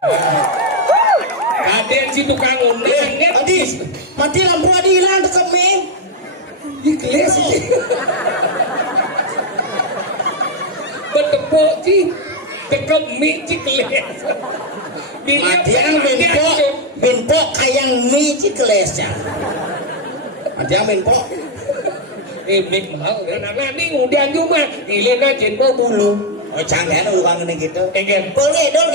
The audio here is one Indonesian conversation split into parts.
Aden si tukang undang Mati lampu adi hilang tekep mi. Ikhlas sih. Betepok sih. Tekep mie cikles. Mati yang benpok kayang mi ciklesnya. Mati yang benpok. Mik mau karena nih udah cuma ilena jengkol bulu. Oh canggih lu kan gitu. Enggak. Boleh dol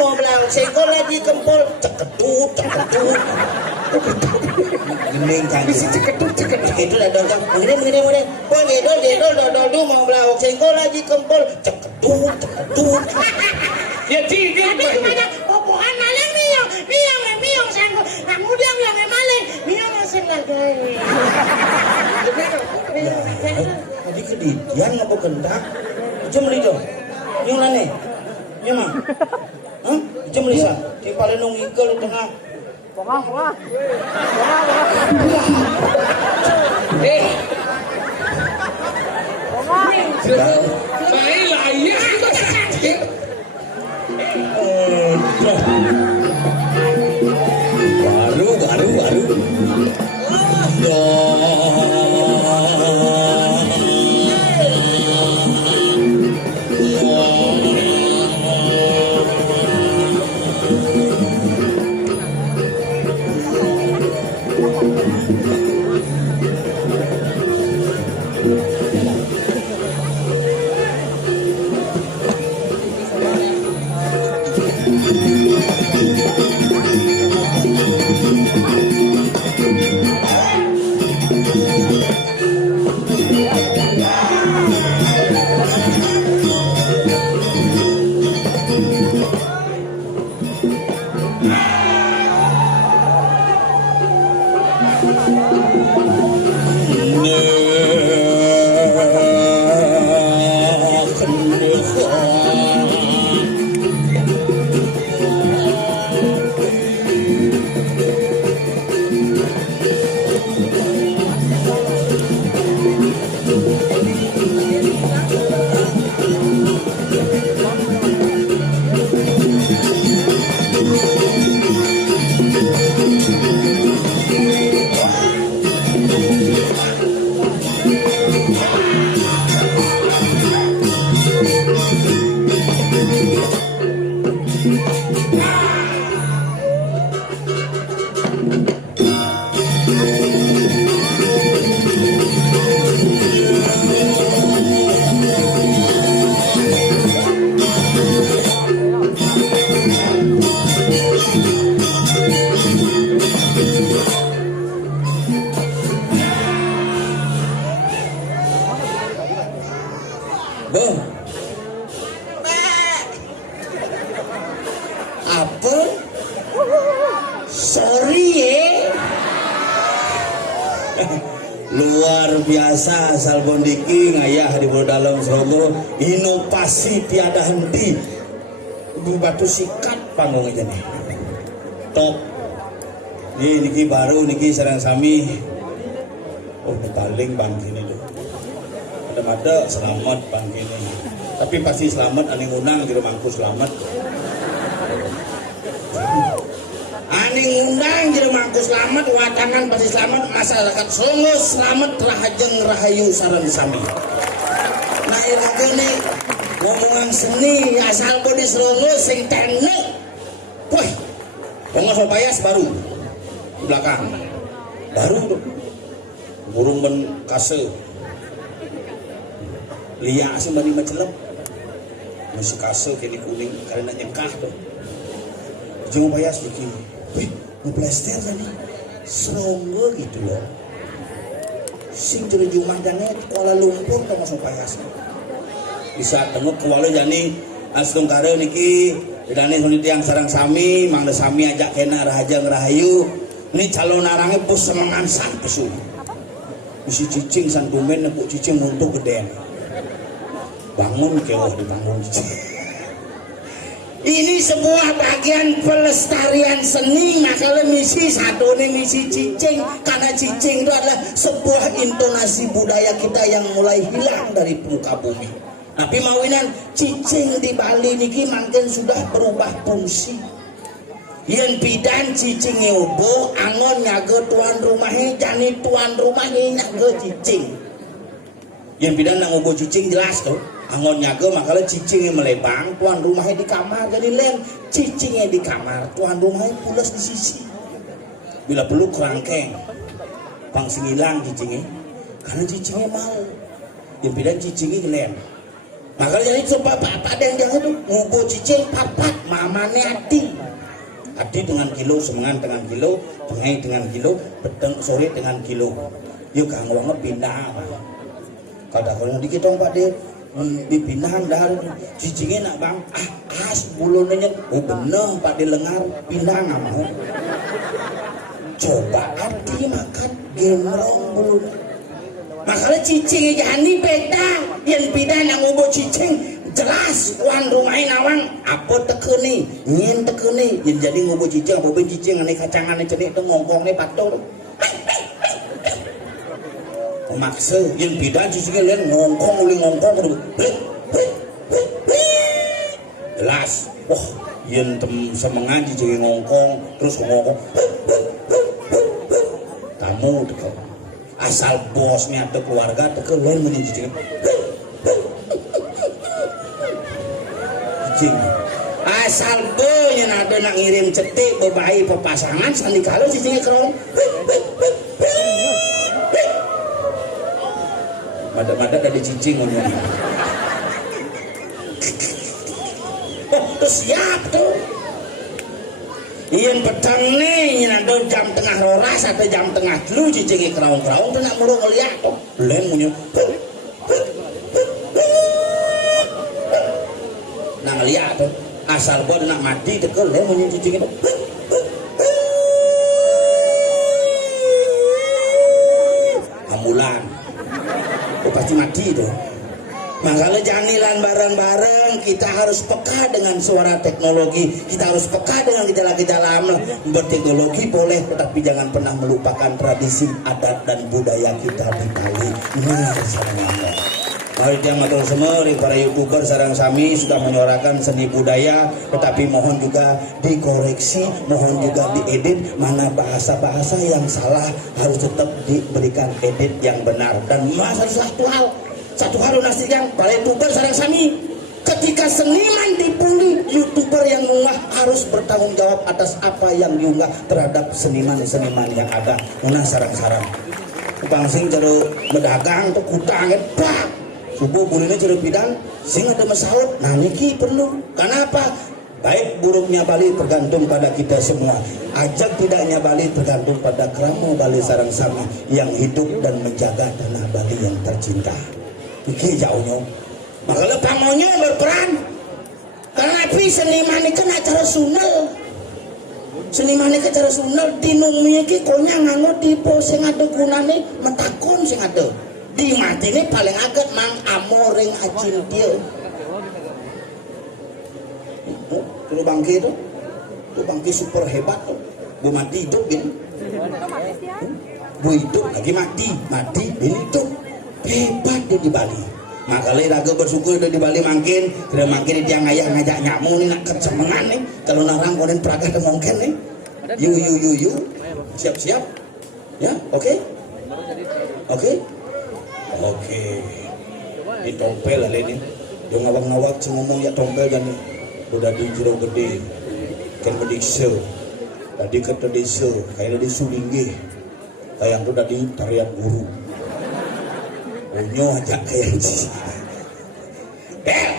mau belau sengkol lagi kempol ceketut. Gening canggih. Ceketut. Itu lah dol. Begini. Boleh dol mau belau sengkol lagi kempol ceketut. Ya ciga. Gimana? Pokokan malang miyong sangko. Kamu diam yang maling. Miyong sing lagay. Tadi kedidian apa kendak? Jom lido. Yung lane. Yung mah. Hah? Jom lisa. Di paling nung ikal di tengah. Bunga. Mai layak. Baru. Bang. Apa? Sorry ya. Luar biasa Salbondiki ngayah di dalam Srogo, inovasi tiada henti. Di batu sikat panggung aja nih. Top. Niki baru niki sareng sami. Oh, paling bang ini loh. Ada selamat bang ini. Tapi pasti selamat ane ngundang di rumahku selamat. Ane ngundang di rumahku selamat, watangan pasti selamat, masyarakat Songo selamat rahajeng rahayu sareng sami. Nah ini nih ngomongan seni asal bodi Songo sing teknik. Wah, ngomong Sobayas baru di belakang. Baru tuh. Burung ben kase. Liak sih mani macelep. Masih kase kini kuning karena nyekah tuh. Jangan Bayas bikin. Wih, ngeplaster kan nih. Serongo gitu loh. Sing jadi Jumadane Kuala Lumpur tuh masuk Bayas. Bisa tengok Kuala jani astung kare niki dane sunit yang sarang sami, mangda sami ajak kena rahajang rahayu. Ini calon arangnya pus semangan san pesu. Misi cicing san dumen nepuk cicing untuk gede. Bangun keoh dibangun cicing. Ini sebuah bagian pelestarian seni. Nah kalau misi satu ini misi cicing, karena cicing itu adalah sebuah intonasi budaya kita yang mulai hilang dari muka bumi. Tapi mawinan cicing di Bali niki mungkin sudah berubah fungsi. Yen bidan cicing ubo angon nyaga tuan rumahnya jani tuan rumahnya nyaga cicing. Yen bidan nang ubo cicing jelas tuh. Angon nyaga makanya cicingnya melebang, tuan rumahnya di kamar jadi lem cicingnya di kamar, tuan rumahnya pulas di sisi. Bila perlu kerangkeng, pang singilang cicingnya, karena cicingnya mau. Yen bidan cicingnya lem. Makanya itu bapak yang jangan tuh ngubo cicing papat mamane adi. Adi dengan kilo, semangan dengan kilo, pengai dengan kilo, peteng sore dengan kilo. Yuk kang wangnya pindah. Kadang-kadang dikit dong Pak De, dipindahan dah cicingnya nak bang, as bulunya, oh bener Pak De lengar, pindah nggak mau. Coba Adi makan gemrong bulunya. Makanya cicingnya jangan beda, yang beda nak ngubo cicing. Jelas tuan rumahnya nawang apa tekeni nyen tekeni yang jadi ngobo cicing apa ben cicing ane kacangan cenik tu ngongkong ni patur maksa yang beda cicingnya lain ngongkong uli ngongkong jelas wah yang semangat cicingnya ngongkong terus ngongkong tamu teka asal bosnya atau keluarga teka lain meni cicingnya asal bonya ada nak ngirim cetik bebayi pepasangan sandi kalau cicingnya kerong mada-mada ada cicing ngomong tuh siap tuh yang petang nih ada jam tengah roras atau jam tengah lu cicingnya kerong-kerong tuh nak murung ngeliat tuh lem ngomong nang lihat tuh asal gua nak mati tekel ya mau cicing itu ambulan pasti mati tuh makanya janilan bareng-bareng kita harus peka dengan suara teknologi kita harus peka dengan gejala-gejala alam berteknologi boleh tetapi jangan pernah melupakan tradisi adat dan budaya kita di Bali Mari dia matur semua para youtuber sarang sami sudah menyuarakan seni budaya tetapi mohon juga dikoreksi mohon juga diedit mana bahasa-bahasa yang salah harus tetap diberikan edit yang benar dan satu hal yang para youtuber sarang sami ketika seniman dibully youtuber yang mengunggah harus bertanggung jawab atas apa yang diunggah terhadap seniman-seniman yang ada sarang-sarang bangsing jero berdagang tuh kutang pak subuh bulinya cerita bidang sing ada masalah nah niki perlu kenapa baik buruknya Bali tergantung pada kita semua ajak tidaknya Bali tergantung pada keramu Bali sarang sami yang hidup dan menjaga tanah Bali yang tercinta niki jauhnya makanya pamonyo berperan karena api seniman ini kan acara sunel seniman ini acara sunel dinumi iki konya nganggo tipe sing ada gunane mentakon sing ada di mati ini paling agak mang amoring acil dia itu bangki itu bangki super hebat tuh bu mati hidup gini bu hidup lagi mati ini hidup hebat dia di Bali makanya raga bersyukur dia di Bali makin tidak makin dia ngajak nyamu nih nak kesemengan nih kalau narang konen praga mungkin nih yu siap ya oke ini tompel lah ini yang ngawak-ngawak ngomong ya tompel kan udah di jero gede kan bedikse tadi kata desa kayak di sulingge kayak itu tadi tarian guru onyo aja kayak gitu bel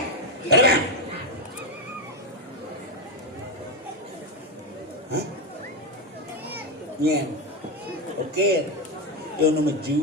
hah nyen oke yo no maju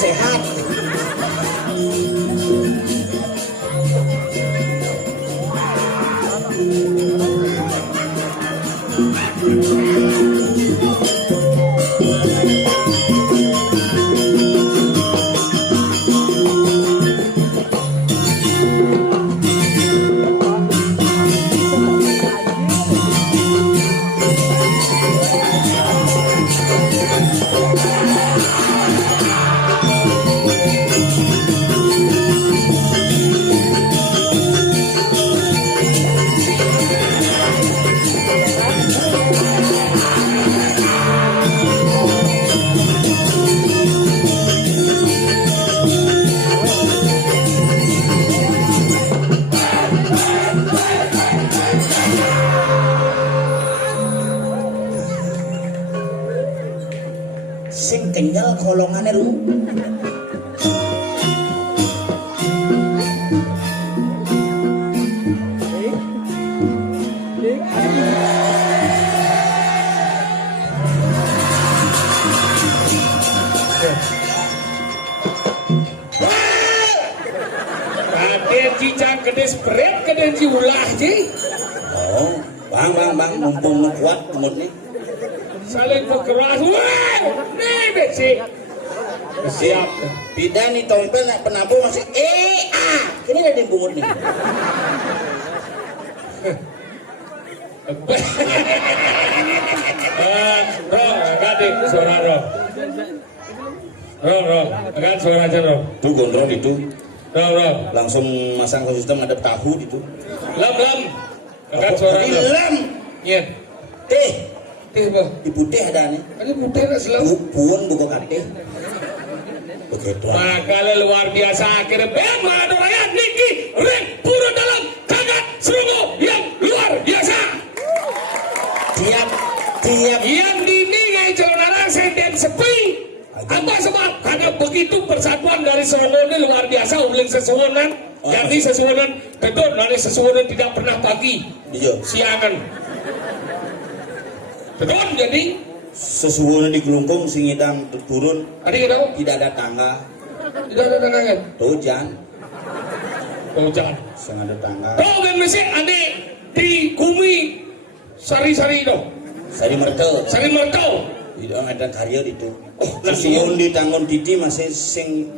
sehat. Sing kenyal golongane ru. Kade cicak kade spread kade diulah ji. Oh, bang, mumpung kuat umurnya. Saling berkeras. Wah, nih besi. Siap. Bidan nih tompel nak penabuh masih kini ada di bungut nih. Rong, kade suara rong. Rong, kan suara aja rong. Tuh gondrong itu. Rong. Langsung masang ke sistem ada tahu itu. Lam. Kan suara rong. Lam. Iya. Teh. Teh apa? Ibu teh ada nih. Ini putih nak selalu. Puan buku kate. Begitu. Makanya luar biasa akhirnya Bema ada rakyat Niki Ring Pura dalam kagat serungu yang luar biasa. Tiap yang dini ngai saudara senden sepi. Apa sebab? Karena begitu persatuan dari serungu ini luar biasa. Uling sesuonan. Jadi sesuonan betul dari sesuonan tidak pernah pagi. Iya. Siangan. Betul jadi. Sesuatu di kelungkung sing ngidang turun. Tadi kenapa? Tidak ada tangga. Tidak ada tangangan. Hujan. Hujan. Sing ada tangga. Kau ben mesti ada di Kumi sari-sari itu. Sari mertel. Sari mertau. Tidak ada karya itu. Oh, Sesuatu di tanggon titi masih sing.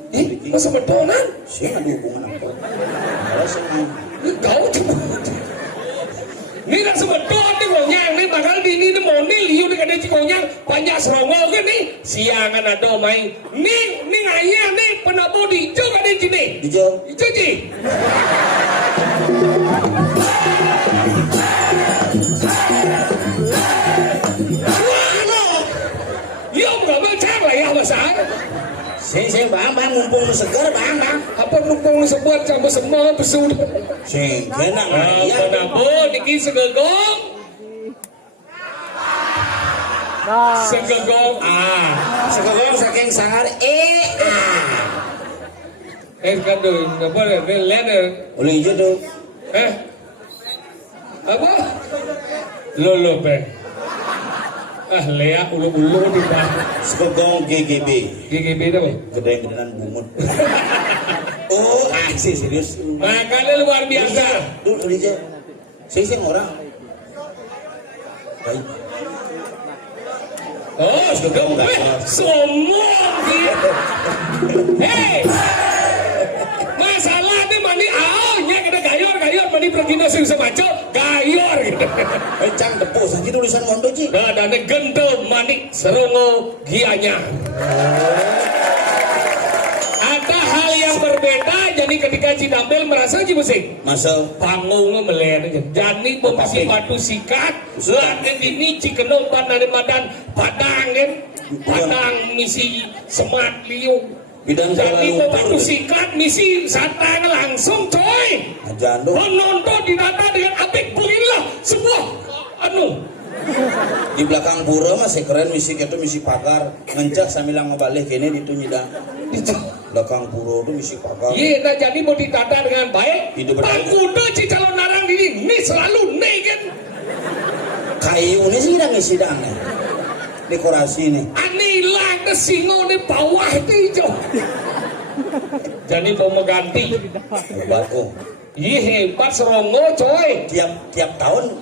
Masa mertonan? Sing ada hubungan apa? Kalau sing Kau cuma. Ini nak sebetulnya ni konyang ni bakal di ni mau ni liu ni kada konyang banyak serongol kan ni siangan ada main ni ngaya ni penabu di jo kada sini Dijo. Ijo ji. Wah, yo berapa cara ya besar? Sing bang mumpung segar bang. Apa numpang sebut sama semua besud. Sing kena ya. Penabu niki segegong. Segegong Sekarang saking sangar kan tu apa ni leader Oleh hijau tu. apa lolo pe lea ulu di bawah Sekarang GGB. GGB tu apa Gedean bungut. Oh, serius. makanya luar biasa Tuh oleh hijau. Sing orang. Baik. oh semua gitu hei masalah ni mani nya kena gayor mani pergina sing semaco gayor gitu Cang tepuk saja tulisan mondo ji. nah dan gendel mani serongo gianya ada hal yang berbeda jadi ketika Cidambel merasa aja musik Masa pangungnya melen aja jadi memisi batu sikat lain ini cikeno dari badan padang kan padang misi semat liung bidang jadi salah batu lumpur. sikat misi satang langsung coy Ajando. menonton di data dengan apik belilah semua Di belakang pura masih keren misi itu misi pagar ngencak sambil ngebalik kene itu nyidang. Belakang pura itu misi pagar. iya nah jadi mau ditata dengan baik Hidup berada. kuda ci calon narang ini selalu nih kan Kayu ini sih ngisi dang nih. Dekorasi nih. anilang ada singo di bawah itu hijau. Jadi mau mengganti. Hebat kok. Ih hebat Serongo coy. Tiap tahun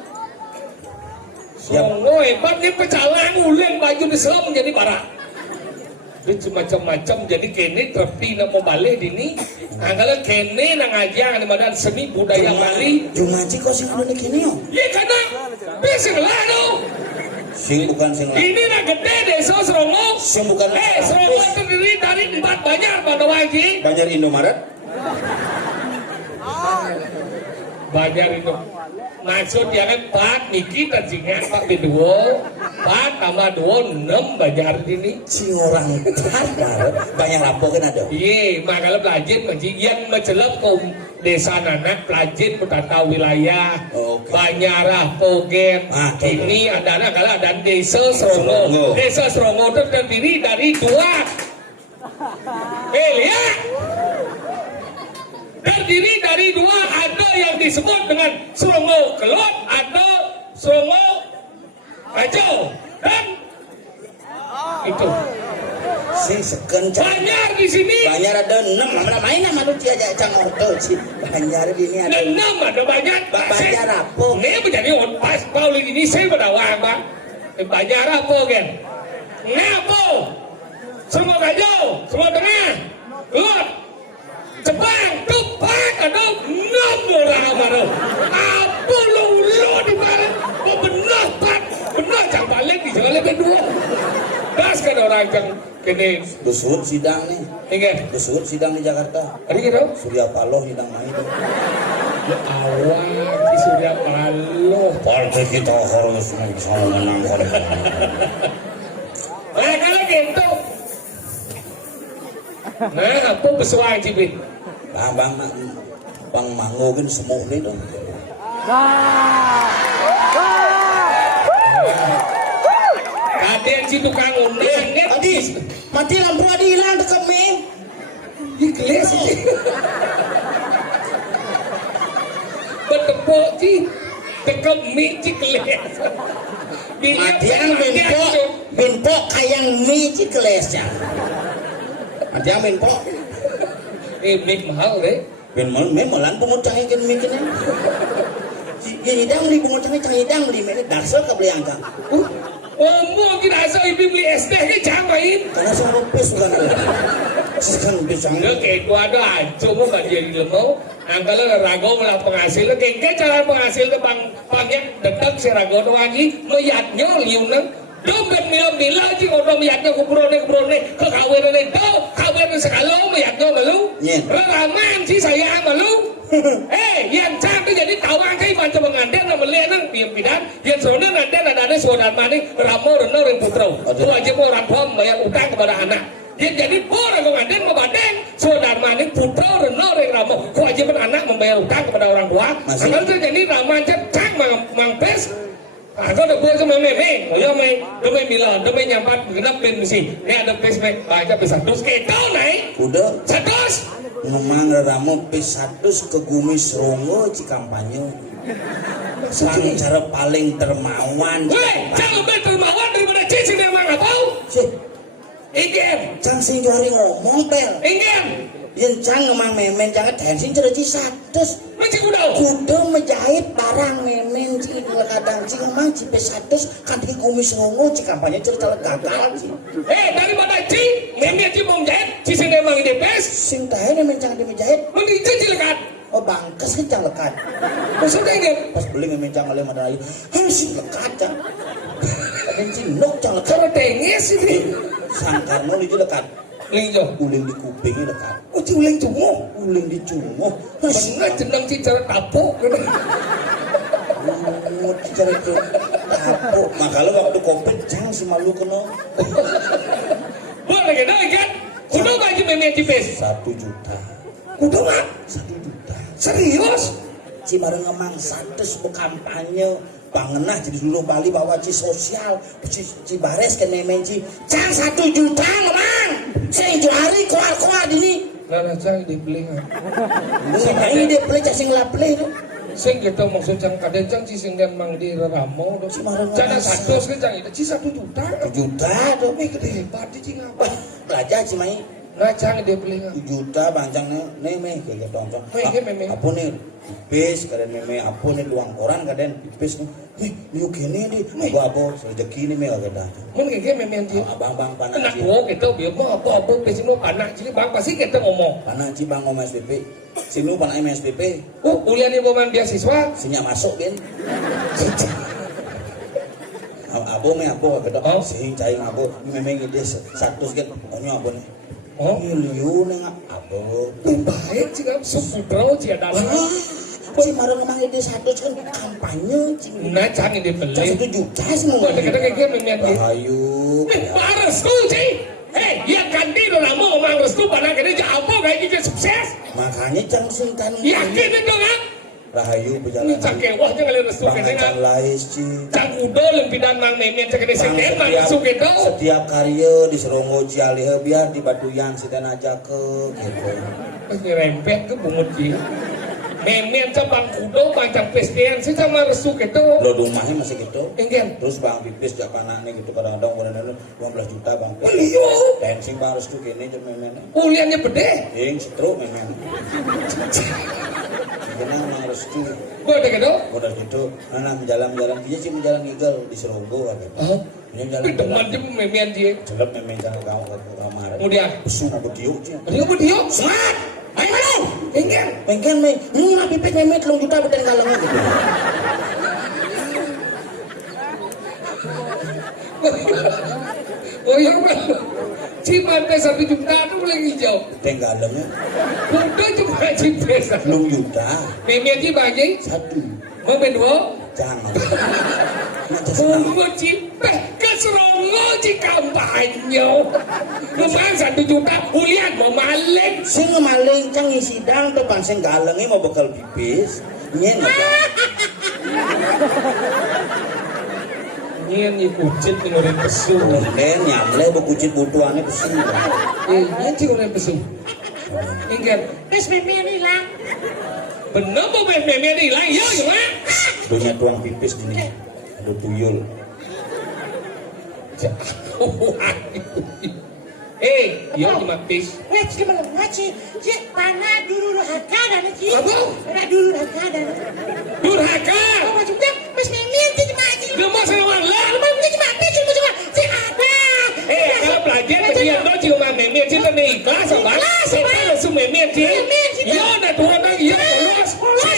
Serongo hebat nih pecalang ulen baju di selam jadi parah. Itu macam-macam jadi kene trepi nak mau balik dini. Angkala kene nang aja di badan seni budaya Bali. Jumaji kok sing anu kene yo. Iya karena bisa lah no. Sing bukan sing lain. Ini nak gede desa Serongo. Sing bukan. Serongo terdiri dari 4 banyak pada wajib. Banjar Indomaret. Banyak itu. Maksud dia kan Pak Niki terjingan Pak Beduo, Pak tambah 2 6 banyak ini. Sing orang tar banyak apa kan ada. Iya, makanya pelajar yang mencelap ke desa Nanak pelajar bertata wilayah. Okay. Banyak pogen. Ini adalah kalau ada desa Serongo. Desa Serongo itu terdiri dari 2. Lihat. Terdiri dari 2, ada yang disebut dengan Serongo Kelot atau Serongo Kacau dan itu Sing sekencang banyak di sini. Banyak ada 6 mana main nama tu dia cang ordo sih. Banyak di sini ada 6 ada banyak. Banyak apa? Ini menjadi pas Paulin ini saya berdawang bang. Banyak apa kan? Ini apa? Serongo Kacau, Serongo Tengah, Kelot. Jepang, Tupak, ada 6 orang baru. Apa lu di mana? Oh benar Pak, benar jangan balik di jalan lebih 2. Das kan orang yang kene Besut sidang nih. ingat. Besut sidang di Jakarta. Ada gitu? Surya Paloh sidang main. Awal di Surya Paloh. Partai kita harus bisa menangkan. Nah kalau gitu. Nah apa pesuai cipin? Bang Mango kan semua ni dong. Ada yang si tukang undang kan? Adi, mati lampu Adi hilang dekat me. Ikhlas sih. Bertepuk sih, dekat mie sih kelas. Matian benpok kayang mie cikelesnya. Matian benpok. Mie mahal deh. Memang pengocang ikan mie kena. Yang hidang beli pengocang ikan hidang beli mie dasar ke beli angka. Oh mungkin asal ibu beli SD ni jangan main. Karena saya rupes bukan ada. Sekarang pisang. Oke, gua ada aja mau nggak jadi lemau. Angkala rago malah penghasil. Kengke cara penghasil tu banyak detak si rago tu lagi meyatnya liunan. Dompet mila sih orang meyatnya kubrone kekawin itu kawin sekalo meyatnya malu. Ramaman sih saya malu. Yang cantik jadi tawang kayak macam mengandan nama lenang pimpinan. Yang soalnya nandan ada saudara mana ramo renor yang putra. Tu aja mau rampom bayar utang kepada anak. Dia jadi orang mengandan membanding saudara mana putra renor yang ramo. Kewajiban anak membayar utang kepada orang tua. Kalau tu jadi raman cang mangpes. Aku ada buat sama meme, ya me, demi Milan, demi nyampat genap pin mesti. Ini ada pes me, baca pes 100 kita naik. Udah 100. Memang ramo pes 100 ke Gumis Serongo ci kampanye. Sang cara paling dermawan. Weh, jangan berdermawan daripada cincin yang mana tahu? Ingin. Cang sing jari ngomong pel. Ingin. Yang cang ngemang memen jangan dancing cereci 100. Macam kuda. Kuda menjahit barang memen ci kadang ci ngemang ci pes 100 kan di Gumis Serongo ci kampanye cerita gagal ci. Daripada ci, memen ci mau menjahit, cincin yang mana di pes? Sing tahe memen cang di menjahit. Mending cincin lekat. Oh bangkes kan cang lekat. Maksudnya ingin. Pas beli memen cang oleh madai. Sing lekat cang. Kadang ci nok cang lekat. Kalau tengis ini. Sangkarno itu lekat. Linjo. Uling di kupingnya dekat. Oh, ci uling cungo. Uling di cungo. Bener jeneng ci cara tapuk. Oh, cara itu tapuk. Makanya waktu covid jangan si malu kena. Boleh kan? Kudu baju memen ci pes. 1 juta. Kudu nggak? 1 juta. Serius? Ci bareng ngemang 100 kampanye. Pangenah jadi dulu Bali bawa ci sosial. Ci bares ke memen ci. Cang 1 juta ngemang. Sing juari koar-koar dini. Lah cang dibeli kan. Ini dia beli cak sing lapli tu. Sing kita maksud cang kaden cang ci sing dan mang di ramo do. Cana 100 cang itu ci 1 juta. 1 juta tuh. Tapi gede hebat ci ngapa? Belajar sih mai. Nah cang dia beli 1 juta bangcang nih meh kayak tongcong. Apa nih? Pipis kadang meme apa nih luang koran kadang pipis nih miu kene nih apa rezeki nih meh agak dah. Mun kayak memen dia. Abang panas. Anak gua kita biar mau apa pesin lo anak jadi bang pasti kita ngomong. Panas ci bang ngomong SPP. Sinu panas SPP. Kuliah nih pemain beasiswa. Sinya masuk kan. Abo me abo agak dah. Sing cai abo meme ngide 100 kan. Onyo abo nih. Oh, miliun nggak abo. Baik sih kan subudro sih ada. Si marang emang ide 100 kan kampanye cing. Nah, cang ini beli. 1 juta semua. Kadang-kadang kayak memen dia. Rahayu. Restu sih. Ya ganti udah mau ngomong restu pada gede apa kayak gitu sukses. Makanya cang sing tani. Yakin itu kan? Rahayu Ini berjalan. cang kewah jangan lihat restu Bang kene cang kan. lais ci. Cang udah lempidan mang memen cang gede seken mang restu gitu. Setiap karya di Serongo Cialih biar di Batuyang sidan aja ke gitu. Pas nyerempet ke bungut sih. Memen cang bang kudo bang cang pesdian sih sama restu gitu. Lo rumahnya masih gitu. Enggak. Terus bang pipis jak panaknya gitu kadang-kadang bener-bener 15 juta bang. Iya. Tensing bang restu kene jem memene. Kuliahnya gede. Ing setruk memene. Kenang nang restu. Gue ada gitu. Udah gitu, anak menjalan-jalan dia sih menjalan ngigel di Serogo gitu. Dia Tapi teman dia memen dia. jelek memang jangan kau ke kamar. Kemudian. Besu apa dia sih? Dia. Semangat. Ayo. Enggak. Pengen nih, nak pipis memet 3 juta beten kaleng gitu. Oh iya bang, Cimantai 1 juta itu boleh hijau. Beten kalengnya Udah cuma Cipesa. 3 juta. Memi aja bagi. 1. Mau berdua. Jangan. Nak jasang. Mau Cipes ke Serongo di kampanye. Lumayan 1 juta. Ulian mau maling. Sing maling cang sidang tuh pan sing kalengnya mau bekal pipis. Nyen aja. Nyen nih kucit ngorin pesu. Dan nyamle bekucit butuhannya besu. Nyen sih ngorin pesu. Ingat. Terus memen hilang. Bener mau memi ada hilang. Ya gimana? Dunia tuang pipis gini. Ada tuyul. Iya cuma pis. Weh, gimana ngaji? Cik, panah dulu haka dan cik. Apa? Panah dulu haka dan. Durhaka. Oh, macam tu. Terus memen cik cuma cik. Lemas sama lah. Lepas ni cuma pis cuma cik ada. Kalau belajar kesian tu cuma memen cik tak ikhlas sama. Saya su memen cik. Ya dah tua dah ya lolos.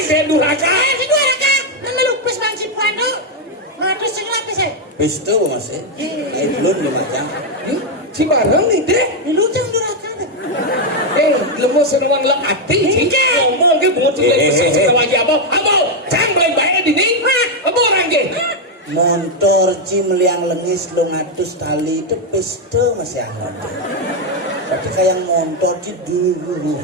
Saya durhaka. Si dua haka. Nama lupus bang cik puan tu. Terus cik lapis eh. Pis tu masih. Air belum dia macam. Si barang ni deh. Lu jangan durhaka. Lemas sama lah hati. Ngomong ke bungut cik lagi pesan sekali lagi abang. Abang, jangan boleh bayar di ni. Abang orang ke. Montor ci meliang lengis lo ngatus tali itu piste masih ada. Tapi kayak montor ci dulu.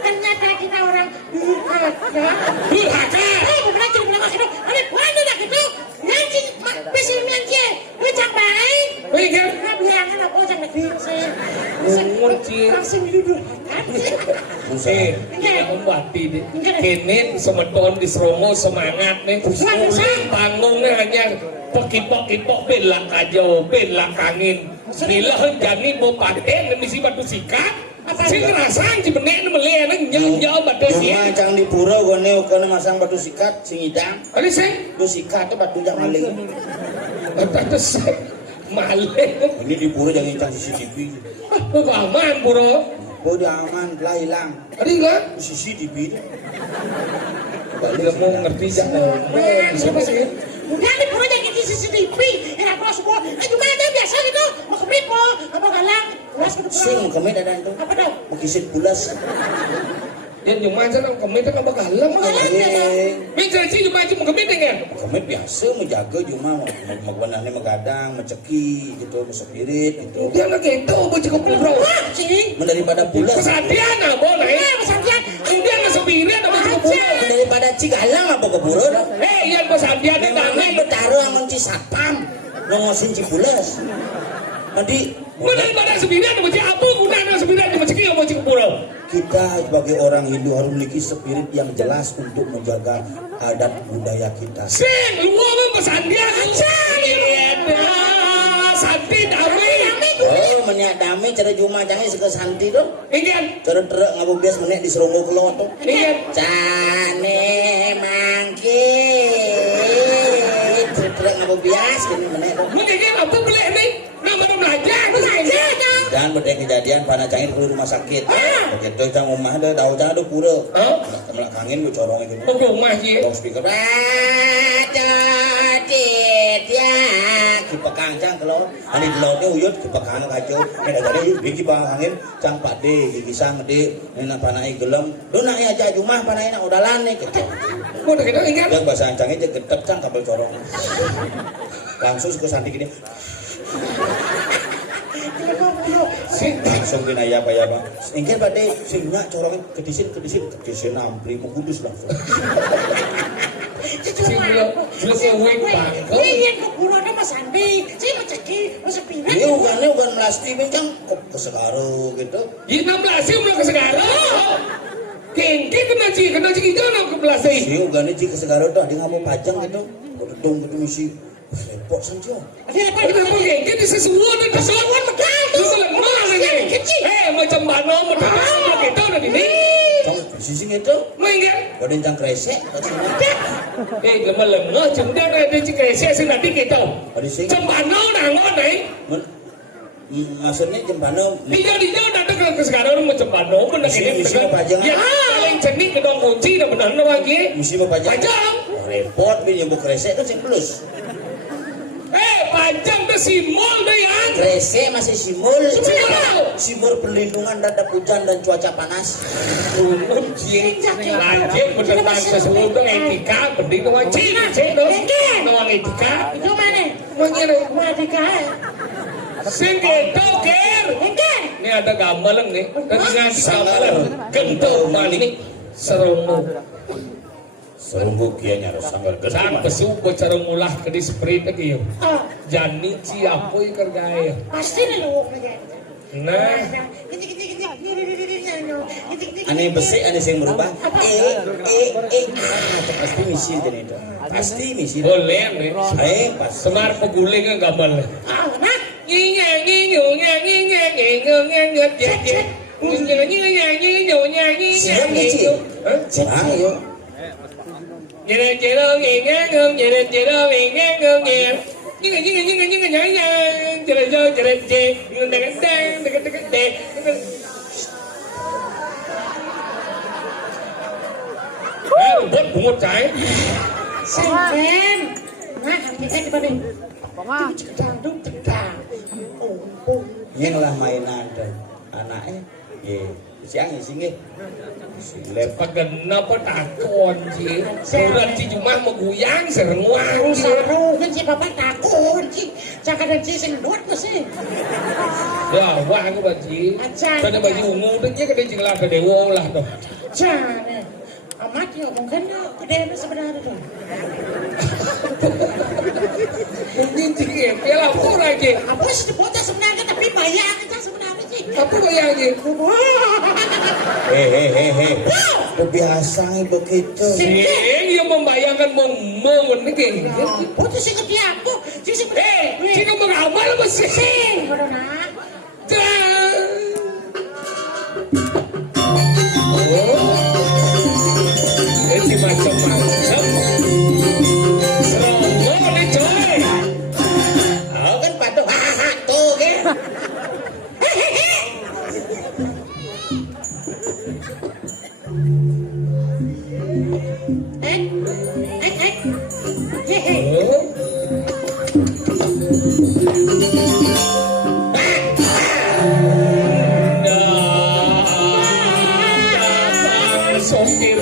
Ternyata kita orang durhaka. Durhaka. Bukan cuma nama itu. Ada mana nak itu? Nanti pis memen lu cak baik. Baik kan? Nah, bilangan apa jangan saya. Bungut cik. Langsung duduk. Membati deh. Kene semedon di Serongo semangat nih. Uling panggungnya hanya pekipok-kipok belak kajau, belak angin. Nila henjani mau paten misi batu sikat. Sing ngerasan ci benek mele nang nyau batu Cuma sikat. cang di pura gone ukone masang batu sikat sing idang. Ada sih. Batu sikat itu batu jak maling. Ada sih. Maling. Ini di pura jangan cang CCTV. Aman bro. Oh dia aman, lah hilang. Ada enggak? CCTV itu. Dia mau ngerti jangan. Siapa sih? Udah nih pura jangan di CCTV. Era pura semua. Cuma aja biasa gitu. Mau ke Bripo, apa galang. Kelas ke Sing depan. kami ada itu. Apa dong? Makisit bulas. Dia cuma aja nang komite kan bakal lam. Bicara sih cuma aja mau komite kan? Kami biasa menjaga cuma magbanane magadang, menceki gitu, mesepirit gitu. Dia nak gitu, bocah kepuro. Wah, cing. Daripada bulas. Kesatian lah boleh. Pesantren. Dia nak sepiri ada bocah kepuro. Daripada cigalang apa keburun. Iya pesantren dia Memangnya tangan. bertaruh angon ci satpam. Nongosin ci bulas. Tadi Daripada sepiri ada bocah apa guna nak sepiri ada bocah kepuro. kita sebagai orang Hindu harus memiliki spirit yang jelas untuk menjaga adat budaya kita. Sing, lu apa pesan dia? Santi damai. Oh, menyak damai cara Juma jangan suka santi dong. Ingat. Cara terak ngabu bias menek di seronggo kelot tuh. Ingat. Cane mangki. Terak ngabu bias gini menek tuh. Mungkin apa boleh ni? Nama belajar. Dan berdaya kejadian panah cangin ke rumah sakit. Begitu cang rumah ada daun cang ada pura. Kemelak angin lu corong itu. Kau rumah je. Tong speaker. Ya, kipekang cang kalau ani delone uyut kipekang kacau. Nek ada bigi bang angin cang pade gigi sang gede nena panai gelem. Dona ya aja rumah panai nak udalan nih gitu. Kau dah kena ingat. Yang bahasa cangnya je gedep cang kabel corong. Langsung ke santi gini. Langsung kena ya Pak. Engke pade singnya corong kedisin ampli mau kudus langsung. Belum kewek bang. Iya, kok buruannya Mas Andi. Saya mau ceki, mau sepiran. Ini bukan melasti mencang kok kesegaro gitu. Ini 16 sih belum kesegaran. Kengke kena cik itu nak ke belas sih. Ini bukan ini kesegaro dah dia nggak mau pajang gitu. Kok gedung gitu misi. Repot saja. Ada apa kengke di sesuatu dan kesuwan makan tu. Lemah lagi. Macam mana macam kita dah ini. Cang sisi itu. Mengingat. Kau cang kresek. Lemah cuma dia ada cik kresek sih nanti kita. Ada sih. Macam mana nangon ni? Maksudnya jembano. Dia datang ke sekarang macam mana? Benar ini. Misi mau pajang. Ya, paling cerdik kedong kunci dah benar lagi. Misi mau pajang. Pajang. Repot ni yang kresek tu sing plus. Pajang tu simbol dah yang. Kresek masih simbol. Simbol. Simbol perlindungan terhadap hujan dan cuaca panas. Lanjut tentang sesuatu etika penting tu wajib. Cik tu. Nuang etika. Itu mana? Mana? Etika. Singketo ker. Ini ada gambar ni. Dengan gambar gentong manik serungu. Serumbu kianya harus sanggar Sang pesu becarung ulah ke di spray lagi yo. Oh, Jani siapa yang kerjaya? pasti ni lu. Nah, Ane besi ane sing berubah. Pasti misi jadi itu. Pasti misi. boleh ni. Pas. Semar peguling kan gambar. Ah, nak. Siap ni cik. Senang yo. Buat bungut cai. Sen. Nah, kita di mana? Cekdang, cekdang. Yang lah mainan dan anaknya. Ye, siang singe. Lepas kenapa takon sih? Surat si cuma mau guyang serenguang. Saru kan si bapak takut si. Cakap dan si sendut mesti. Ya, wah aku baji. Pada baju ungu tu dia kena jenglah ke dewa lah tu. Jangan. Amat ya, mungkin kedai sebenarnya tu. Mungkin cikgu, dia lapor lagi. Apa sih bocah sebenarnya tapi bayar kita sebenarnya sih. Apa bayar lagi? Biasa begitu. Sing yang membayangkan momen ni. Bocah sih kerja apa? Si Cikgu mengamal mesti. sing, nak. Ini macam-macam. Seronok ni coy. Oh kan patut tu ke? Sopir.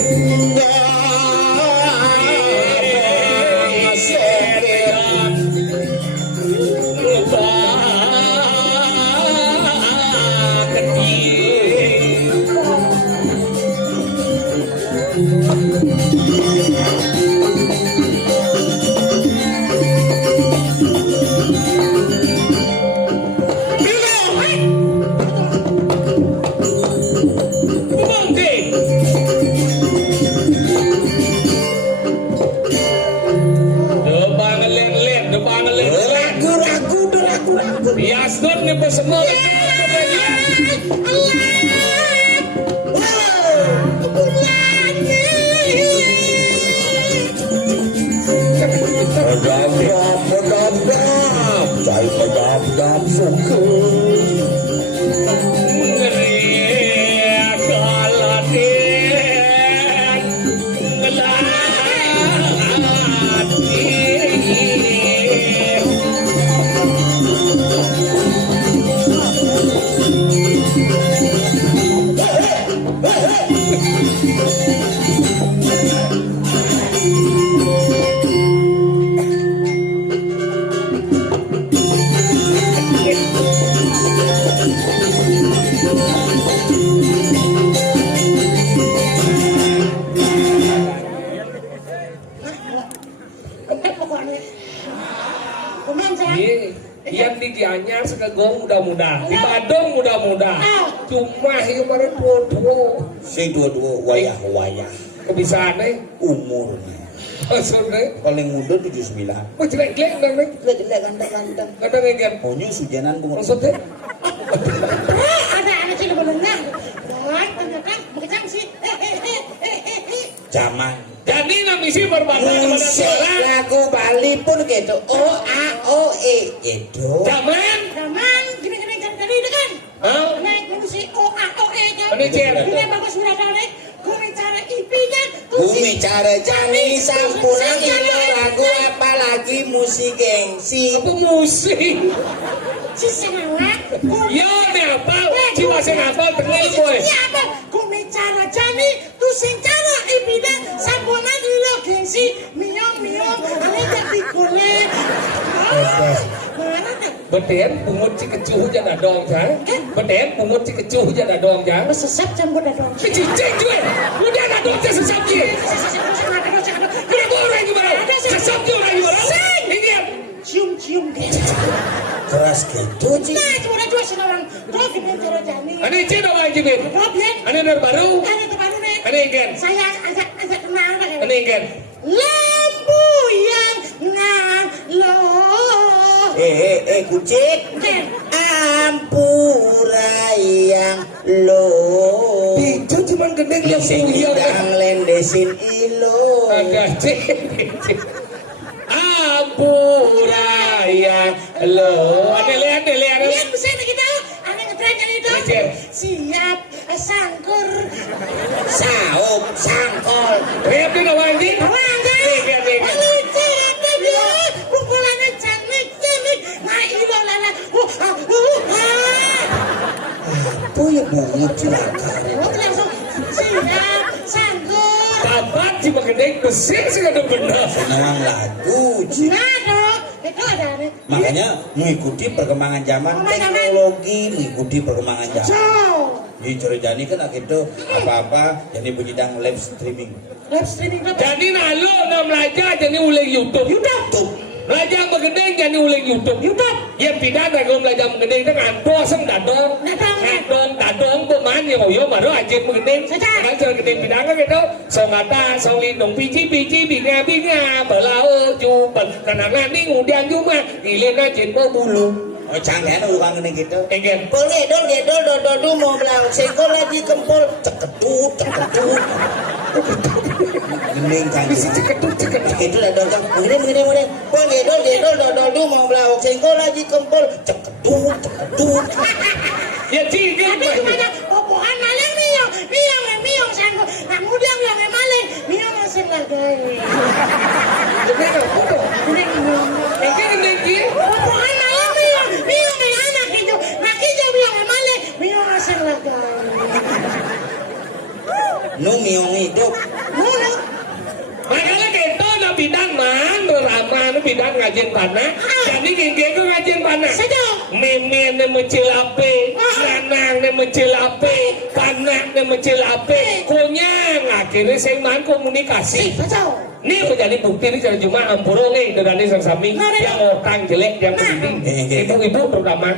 Semang nih pas semang. Cai pedap-dap suku. Yang di Gianyar sekegong mudah-mudah, di Badung mudah-mudah. Cuma kemarin dua-dua. Si dua-dua wayah-wayah. Kebisaannya Umurnya maksudnya paling muda 79. oh jelek-jelek dong nih. Jelek ganteng-ganteng. Kata ngegan Onyo sujanan bunga. maksudnya Ada anak sih menengah. Wah, tanyakan bekecang sih. Zaman. jadi namisi berbangga kepada Musik seorang lagu Bali pun gitu. O A O E itu. zaman. Zaman gini-gini kan itu kan. Hah? Naik musik O A O E kan. Ini cer. Ini bagus sudah tahu nih. Kumi cara IP-nya. Bumi cara jani sampuna ilo lagu apalagi musik gengsi. Apa musik? Si senawat. Yo nih apa? Jiwa saya apa? Terlalu boy. Iya apa? Kumi cara jani. Tu sing cara IP-nya. Sampuna ilo gengsi. Miong-miong. Ale jadi kulit. Mana dah? Beden pungut si kecuh jana dong jang. Beden pungut si kecuh jana dong jang. Sesat campur dah dong. Cicing cuy. Udah ada dong saya sesap je. Kenapa orang gimana? Sesap je orang gimana? Ini Cium-cium deh. Keras gitu Ci. Nah, cuma dua senawang. Rob ini cara jani. Ani cina orang jibin. Rob ya. Ani ner baru. Ada terbaru nih. Ani ikan. Saya ajak kenal dah. Ani ikan. Lampu yang ngalo. Kucing. Ampura yang lo. Itu cuma gendeng yang Sing puyeng. hidang lendesin ilo. Ada cik. Ampura yang lo. Ada lihat. Lihat bisa kita. Ada ngetren kan itu. Cek. Siap sangkur. Saup sangkol. Lihat ni kawan anjing. Orang kan. Ikan. Lucu ada dia. Pukulannya cantik. Nah ilo lala. Apa ya bungut cilaka. Langsung siap sangkur. Tabat cuma gendeng besar sih ada benar. Senang lagu Ci. Nah dong. Itu ada nih. Makanya mengikuti perkembangan zaman teknologi, mengikuti perkembangan zaman. So. Di Corejani kan akhirnya apa-apa jadi bejidang live streaming. Live streaming apa? Jadi nalo nak belajar jadi ulang YouTube. YouTube. Belajar mengendeng jadi ulang YouTube. Yang pidana kau belajar mengendeng dengan dosang dadong. Dadong pemain yang kau baru aja mengendeng. Kan cara gendeng pidana gitu. Songata, songlindung pici binga belau jupan. Karena nanti ngudian cuma ilena jempo bulu. Oh canggih orang ini gitu. Enggak. Pol gedol dodo mau belau sengkol lagi kempol ceketut. Gending canggih. Ceketut. Itu lah dong. Mengene. Pol gedol dodo mau belau sengkol lagi kempol ceketut. Ya ciga. Tapi gimana? Pokokan maling miong sanggup. Nah mudiang yang maling miong masih lagi. Gendeng apa tuh? Enggak gendeng dia. Pokokan maling miong yang anak itu. Nah kita bilang yang maling miong masih lagi. Nu miong hidup. Mulu. Makanya kita na bidang man, ramah na bidang ngajen panah. Jadi gengge ko ngajen panah. Saja. Meme na mencilape, nanang na mencilape, panah na mencilape. Kunyang akhirnya saya man komunikasi. Saja. Ini menjadi bukti ini cara cuma ampuro nih dari sang sami yang orang jelek yang penting ibu-ibu terutama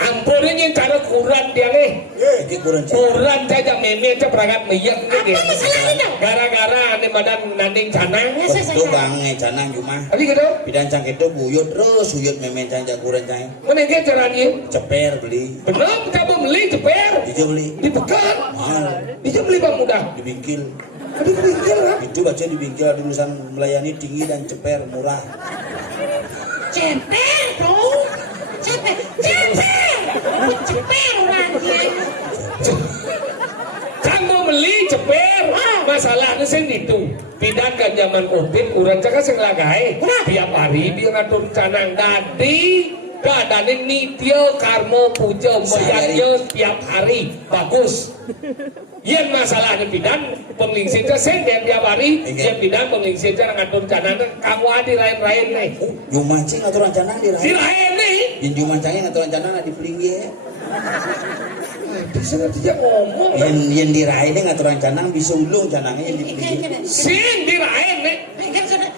ampurnya cara kurang dia nih kurang saja meme aja perangkat meyak nih gara-gara nih badan nanding canang tuh bang canang cuma tadi gitu bidan cang itu buyut terus buyut meme cang kurang cang mana dia caranya ceper beli benar kita beli ceper dia beli di pekan mahal dia beli bang mudah di bingkil di bingkil lah itu baca di bingkil ada tulisan melayani tinggi dan ceper murah ceper dong ceper orang dia kamu beli ceper masalahnya sih itu pindah ke zaman covid kurang cakap senglagai tiap hari dia ngatur canang dadi keadaan nityo karmo pujo moyatyo tiap hari bagus yang masalahnya pindah penglingsirnya sen tiap hari yang pindah penglingsirnya ngatur canang kamu ada lain-lain nih jumancing ngatur canang di lain nih yang jumancingnya ngatur canang di pelinggi bisa dia ngomong yang diraih ini ngatur canang bisa ulung canangnya yang di pelinggi sin diraih nih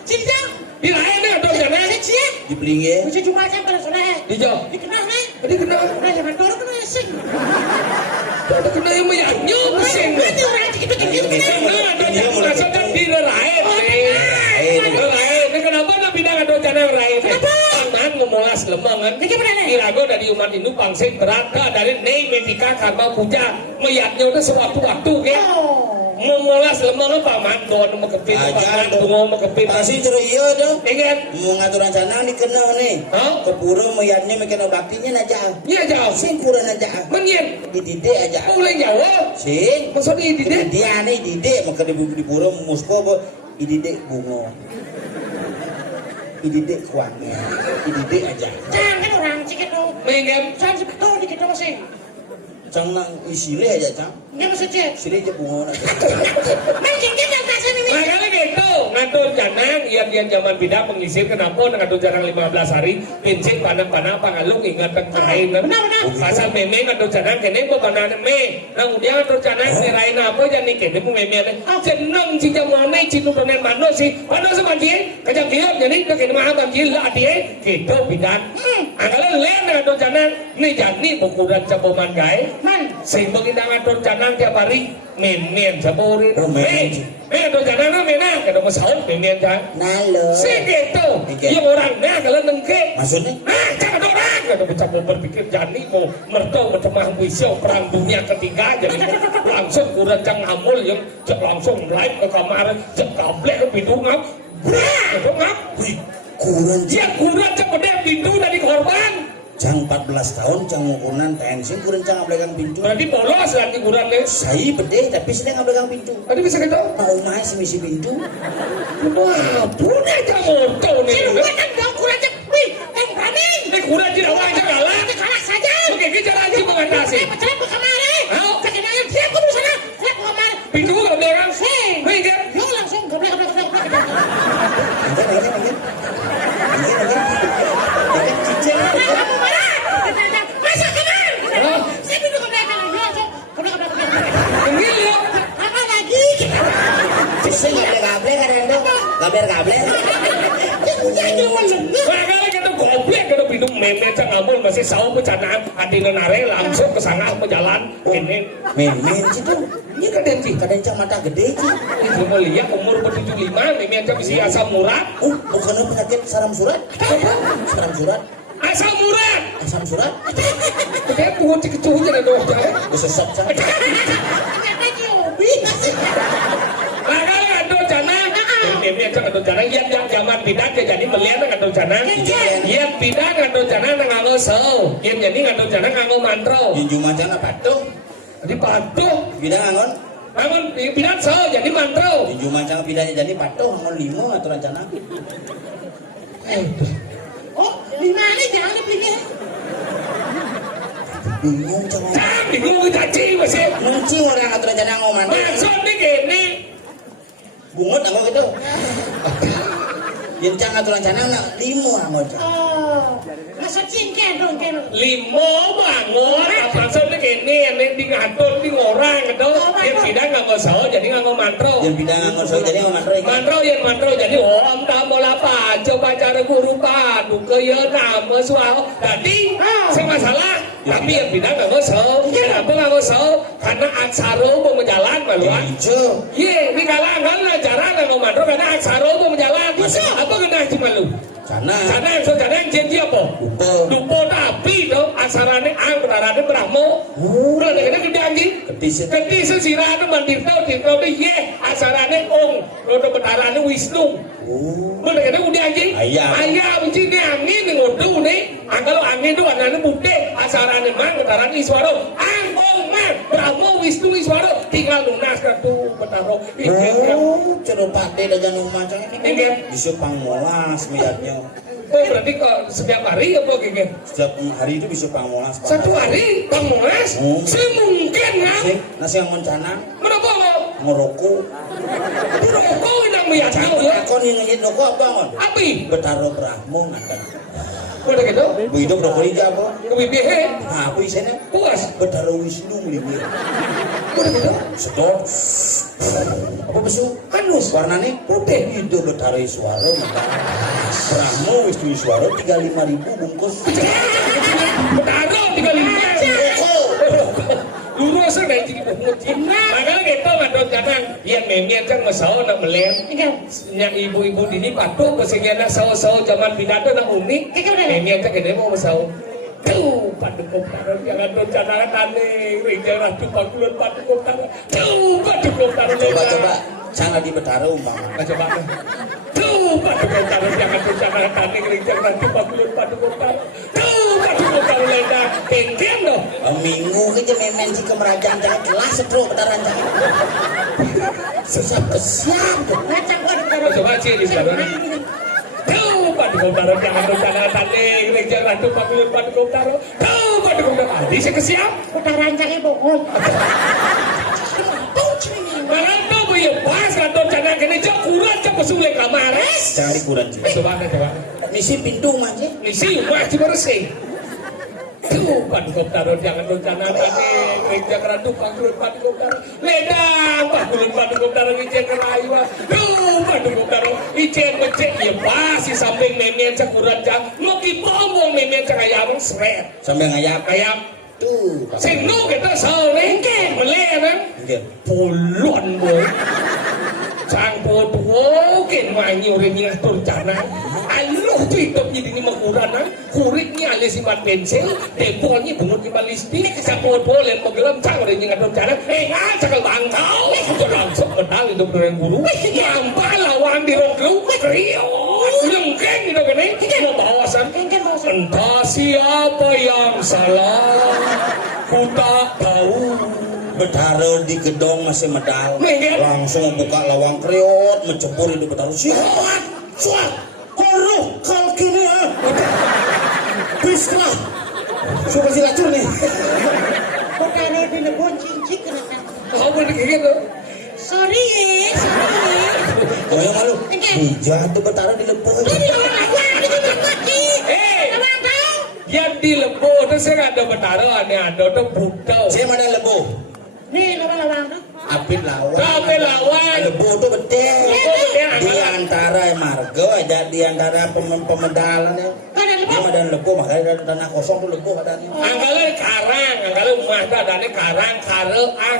cinta diraih nih ngatur canang di pelinggi bisa cuma aja pada sana dijauh dikenal nih dikenal udah zaman dulu kan sing ada kena yang meyanyu mesin itu orang gitu ada maksudnya di lain ini kenapa nabi dah ada canang lain tangan memulas lemangan kirago dari umat Hindu pangsit berada dari nei metika karma puja meyaknya udah sewaktu-waktu kan memulas lemangan paman doang mau kepin paman doang mau kepin pasti ceria dong ingat mau ngatur canang dikenal nih kepura meyaknya mekena baktinya aja iya jauh sing kurang aja menyen dididik aja boleh jawab sing maksudnya dididik dia nih didik maka di pura musko dididik bungo dididik kuatnya dididik aja jangan orang cikit dong mengen jangan sebetul dikit dong sih cang nang isile aja cang nggak bisa cek sile aja bungo aja mancing kita tak sini makanya gitu ngatur canang yang zaman pindah pengisir kenapa ngatur canang 15 hari bensin panang-panang pangalung ingat terakhir pasal meme ngatur canang kene bebanana me nang udah ngatur canang nirain apa jadi kene mu meme ada jeneng cica mone cinu donen mano sih mano sama dia kejam dia jadi kene mah banjir lah dia gitu pindah anggalan lain ngatur canang nih jadi buku dan caboman guys sehingga kita ngatur canang tiap hari men sabori ngatur canang na mena kada masalah men kan nalo sih gitu yang orangnya kalau nengke maksudnya jangan orang kada bisa berpikir jani mau merto bercemah wisyo perang dunia ketiga jadi langsung kurang cang amul yang langsung live ke kamar cek kablek ke pintu ngap ngap kurang dia kurang cepet pintu dari korban cang 14 tahun cang ukuran tensin kurang cang ngablegang pintu berarti bolos lagi kurangnya saya bede tapi sedang ngablegang pintu tadi bisa gitu mau main si misi pintu wah punya jamoto nih kan dong kurang cek wih berani kurang jirawa aja kalah saja oke kita cara mengatasi pecahin ke kamar kekenangan dia aku di sana saya ke kamar pintu gak ada orang sih yo langsung gablek masa kenal saya pintu gablek langsung gablek apa lagi saya ngablegang kadang gablek makanya kita goblek kita pintu meme cang amul masih sawo pecanaan adina nare langsung ke sana jalan ini men itu ini kadang cang mata gede sih itu mau lihat umur ber-75 meme aja bisa asam murad bukan penyakit saram surat asam murad kita puhun cikecuhnya ada doang jaya besesok cang makanya ada canang meme aja ada canang yang zaman pindah jadi melihat ada canang yang pindah ada canang nganggo sew yang jadi ada canang nganggo mantro yang cuma cang patuh di patuh bidang angon pindah sew jadi mantro yang cuma cang bidangnya jadi patuh angon 5 atau canang oh 5 ini jangan dipilih bingung cang bingung caci masih nunci orang aturan canang ngoman maksud nih gini bungut anggo gitu yang cang aturan canang nak 5 anggo cang oh masa cingken dong kan limo bangun apa maksudnya gini pengen di ngatur di orang gitu yang pindah nggak ngosol jadi nggak ngomantro Yang bidang ngosol jadi mantro jadi om tamu lapa coba cara guru padu ke ya nama suau tadi masalah tapi yang pindah nggak ngosol kenapa nggak ngosol karena aksara mau menjalan maluan iya di kalangan lah jarang nggak ngomantro karena aksara mau menjalan apa kena cuma lu sana yang saudara yang janji apa? Lupa tapi dong asarane ang berarane berahmo. Udah ada gede anjing. Ketis sirane mandirtau tirtau deh ye asarane ong. Rodo berarane Wisnu. Udah gede udah anjing. Ayah anjing deh angin ngodo nih. Kalau angin tuh warnanya putih asarane mang berarane Iswaro. Ang ong mang berahmo Wisnu Iswaro tinggal lunas kartu betaro. Cerita pate dan jangan macam ini. Bisa pangmolas miatnya. Oh berarti kok setiap hari apa gini? Setiap hari itu bisa pangmolas. Satu hari pangmolas? Semungkin kan? Nasi yang mencana. Kenapa lo? Ngerokok. Rokok yang meyakau ya? Akon yang ngejit rokok apa ngon? Api? Betaro berahmo ngakan. Udah gitu? Hidup rokok ini apa? Kebibihe? Apa isinya? Puas? Betaro Wisnu melibir. Udah gitu? Sedot. Apa besu? Anus? Warnanya putih. Hidup betaro Iswaro ngakan. Brahmo Wisnu Iswaro 35.000 bungkus. Betaro 35. Lurus dari jadi penguji. Makanya kita ngadon jangan yang memang kan masau nak melem. Yang ibu-ibu ini patuh kesini anak sau-sau zaman pidato nak unik. Memang kan kena mau masau. Tuh patuh kotaran jangan don jangan tane. Rijal ratu pakulun patuh kotaran. Tuh patuh kotaran. Coba sana di Betaro umpama. Coba. Tuh patuh kotaran jangan don jangan tane. Rijal ratu pakulun patuh kotaran. Tuh patuh kotaran leda. Pengkem dong. Minggu aja memen si kemerajaan jangan kelas setruk betaran jangan. Sesiap kesiap. Coba sih di sana. Tuh patuh kotaran jangan don jangan tane. Rijal ratu pakulun patuh kotaran. Tuh patuh kotaran. Adi saya kesiap. Putaran cari bohong. Malah tuh ya pas kantor jangan kena jauh kurang cepat sulit kamar. Jangan kurang sih. Coba. Misi pintu manje. Misi masih bersih. Tuh patuh kotaran jangan don jangan tane. Rijal ratu pakulun patuh kotaran. Ledang pakulun patuh kotaran ijek keraiwa. Tuh patuh kotaran ijek becek ya pas si samping memen cakuran jang. Mau kipomong memen cakayam seret. Sambil ngayap. Kayak Tuh. Sino kita saling melihat puluhan boy. Sang podo ken wangi orang yang atur jana. Aloh tu itu jadi ni makurana. Kuriknya alis iman pensil. Debolnya bungut iman listrik. Sang podo len magelam sang orang yang atur jana. Cakal bangkau. Sudah langsung kenal itu orang guru. Nampak lawan di roklu. Kriot. Lengkeng itu kan ni. Mau bawasan. Entah siapa yang salah. Ku tak tahu. Betaro di gedong masih medal. Langsung buka lawang kriot, mencebur itu Betaro. Suat. Koruh kal kini ah. Bismillah. Suka silacur nih. Putara di lebon cincin kenapa? Kau boleh gitu. Sorry. Kamu yang malu? Hijau tuh Betaro di lebon. Yang di Lebo itu saya ada Betaro, ada Budau. Saya mana Lebo? Nih lawang tu. Apit lawan. Apit lawan. Lebo tuh betul. Di antara marga ada di antara pemedalan ya. Dia ada Lebo makanya ada tanah kosong tuh Lebo katanya. Anggalan karang, anggalan rumah itu ada karang,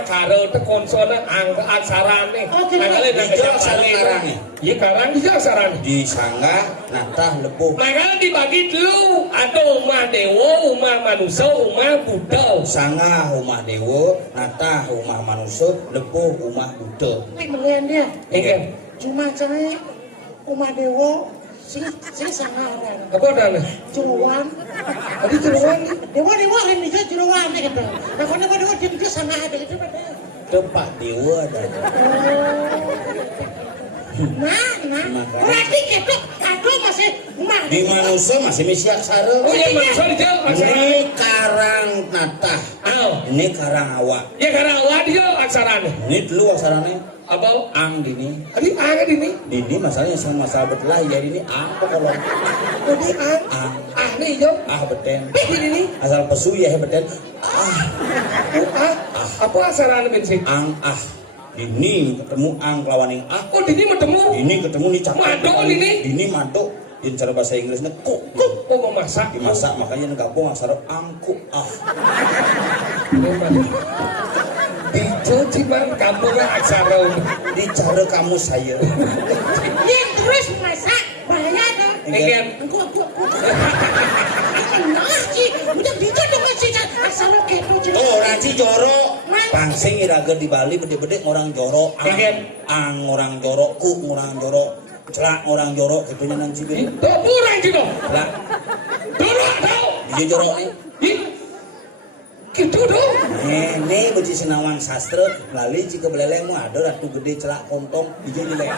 kare itu konsonan aksarane. Anggalan hijau karangnya. Iya karang hijau aksarane. Di Sangga, Natah, Lebo. Makanya dibagi dulu, ada umah dewo, umah manusia, umah budau. Sangga umah dewo, Natah umah manusia, Lebo umah budau. Melihat dia. Iya. Cuma saya umah dewo. Sing sangaran. Apa dah? Jeruan. Tadi jeruan. Dewa ini kan jeruan ni kata. Aku dewa dia sangaran gitu pada. Tempat dewa ada. Nah. Berarti itu aku masih di manusia masih misiak sare. Oh ya manusia di jauh. Ini karang Natah. Ini karang awak. Ya karang awak dia aksarane. Ini dulu aksarane. Apa? Ang dini. Adi ang dini. Dini masalahnya sama masalah bertelah jadi ini ang kalau. Jadi ang. Nih jo. Beten. Ini. Asal pesu ya beten. Apa asaran bensin? Ang ini ketemu ang kelawan yang Oh, ini ketemu. ini ketemu nih cakep. Madok ini madok. Yang cara bahasa Inggrisnya kuk. Oh, mau masak. Dimasak makanya gabung aksara angku Itu cuman kamu lah aksara. Di cara kamu saya. Yang terus masak bahaya dong. Ingin. Aku. Nah, Ci, udah dijodoh kan sih asal lo kepo jadi. Oh, nanti jorok. Pangsing iraga di Bali bede-bede orang jorok. Ang orang jorok, ku orang jorok. Celak orang jorok kitunya nanti bede. Kurang gitu. Lah, Dorok tau. dia jorok nih. Gitu dong. Ini beci senawang sastra lali jika beleleng mah ada ratu gede celak kontong hijau di leher.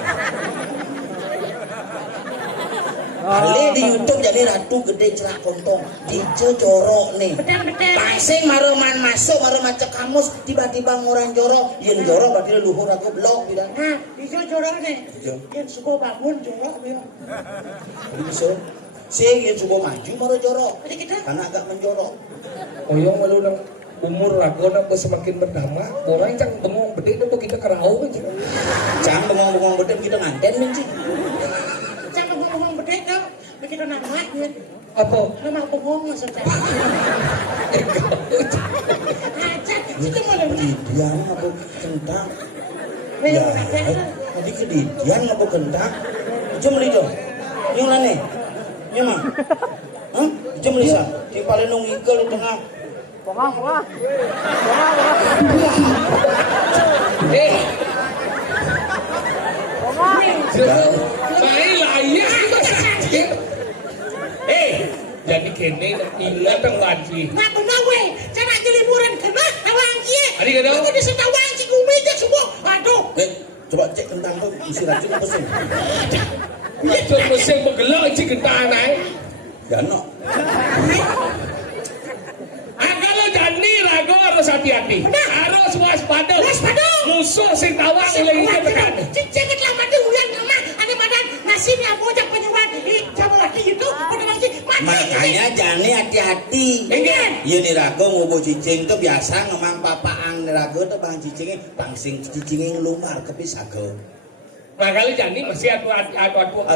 Ali di YouTube jadi ratu gede celak kontong hijau jorok nih. Betul. Pangsing maroman masuk maroman cek kamus tiba-tiba ngorang jorok yen jorok berarti luhur aku blok tidak. Nah, itu jorok nih. Hijau. Yang suka bangun jorok ya. Jadi bisa. Sing yen suka maju maro jorok. Jadi kita Karena agak menjorok. Oyong malu nang umur ragona semakin berdamai. Orang cang bengong bede itu kita kerau aja. Jangan bengong-bengong bedem kita nganten minci. jangan ngomong beda dong. Begitu nama ya. Apa? Nama bohong maksudnya. Aja, itu malah Kedidian apa kentang? Beda Ya, ada. tadi kedidian apa kentang? Itu meli dong. Yang lane. Yang mah. Hah? Itu meli sa. Timpalin nung ikel di tengah. Main layak. Jadi kene ingat ang wanci. Nggak benar weh, cara jadi liburan kena awangki. Adi ka daw? Aku di sana awangki gumija semua. Aduh. Coba cek kentang tuh isi racun apa sih? Itu mesin bergelak si kentang ay. Janok. Kalau jadi ragu harus hati-hati. Harus waspada. Waspada. Musuh si tawang oleh itu tekan. Jangan lama dulu yang nama. Ada badan nasibnya bocah penyuan. Jangan lagi itu. Udah lagi mati. Makanya jani hati-hati. Enggak. Iya nih rago ngubu cicing tuh biasa ngomong papaang nih rago tuh bang cicingnya pangsing cicingnya ngelumar kepisago. Makanya jadi masih atu-atu.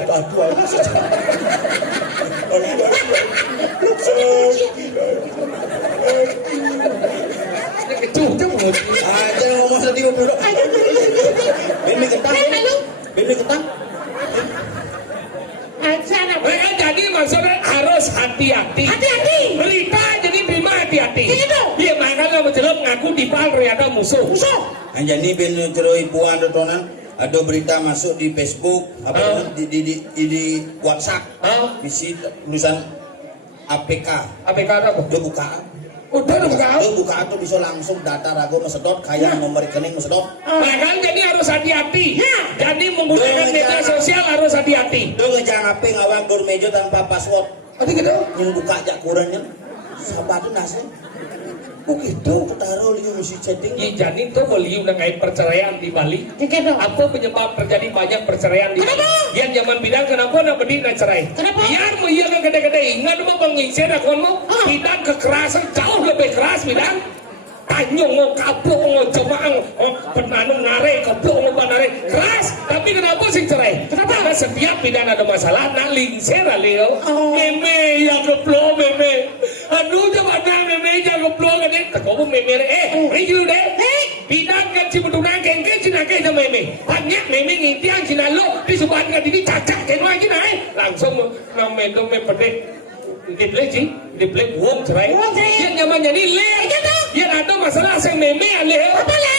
Kecucuk mulut. Aja ngomong sedih dulu. Bini ketang. Mereka jadi maksudnya harus hati-hati. Hati-hati. Berita jadi terima hati-hati. Gitu. Iya makanya menjelek ngaku di pal ada musuh. Anjani bini ceroi puan dotonan. Ada berita masuk di Facebook, apa di WhatsApp, isi tulisan APK. APK apa? Dia buka. Udah buka. Dia buka tuh bisa langsung data rago mesedot, kayak nomor rekening mesedot. Makanya jadi harus hati-hati. Jadi menggunakan media sosial harus hati-hati. Dia ngejar HP ngawang gor meja tanpa password. Tadi gitu. Yang buka aja kurangnya. Sabar tuh nasi. Begitu taruh liu mesti chatting. Iya jadi itu beliau dengan perceraian di Bali. Apa penyebab terjadi banyak perceraian di Bali? Yang zaman bidang kenapa nak bedi nak cerai? Kenapa? Biar mau iya kan gede-gede ingat mau pengisir aku mau bidang kekerasan jauh lebih keras bidang. Tanyong mau kapok mau cemang mau penanung nare kapok mau banare keras. Tapi kenapa sih cerai? Kenapa? Karena setiap bidang ada masalah nak lingsir alio. Meme yang keplok meme. Aduh coba nang meme yang keplok kan ni. Tak kau meme review deh. Bidang kan si bedunang kengke cina ke sama meme. Banyak meme ngintian cina lo disebut kan ini cacat kenapa cina langsung meme tu meme pedek. Diplay buang cerai. Yang nyaman jadi leh. Yang ada masalah yang meme leh.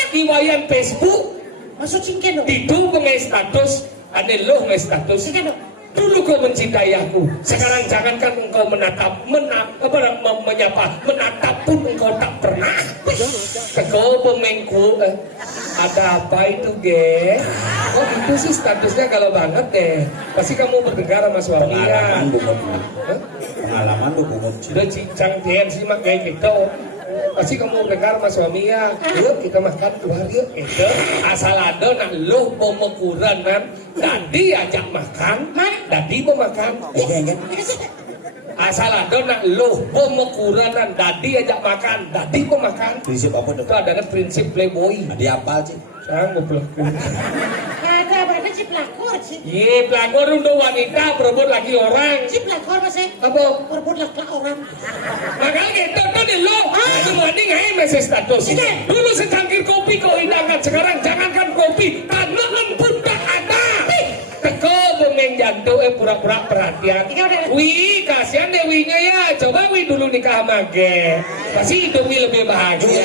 Di wayan Facebook. Masuk cingken dong. Itu pengai status. Ada lo pengai status. Dulu kau mencintai aku. Sekarang jangankan engkau menatap, menyapa, menatap pun engkau tak pernah. Kau pemengku, ada apa itu ge? Oh itu sih statusnya kalau banget deh. Pasti kamu berdengar sama suaminya. Pengalaman lu bungut. Sudah cincang dia sih mak kayak gitu. Pasti kamu dengar sama suaminya, yuk kita makan keluar yuk. Itu asal ada nak lo pemekuran man, dadi ajak makan, dadi mau makan. Asal ada nak loh bom kuranan dadi ajak makan, dadi kok makan. Prinsip apa Itu dok? adalah prinsip playboy. Dia apa sih? Sanggup lah. Ada si pelakor sih. Ye, pelakor untuk wanita berebut lagi orang. Si pelakor masih Apa? berebut laki orang. Makanya gitu tuh nih lo. Semua ini nggak masih status. Dulu secangkir kopi kau hidangkan, sekarang jangankan kopi, tanaman pun tak ada. Teko bumeng jantung pura-pura perhatian. Wih, kasihan Dewinya ya. Coba Wih dulu nikah sama Ge. Pasti hidupnya lebih bahagia.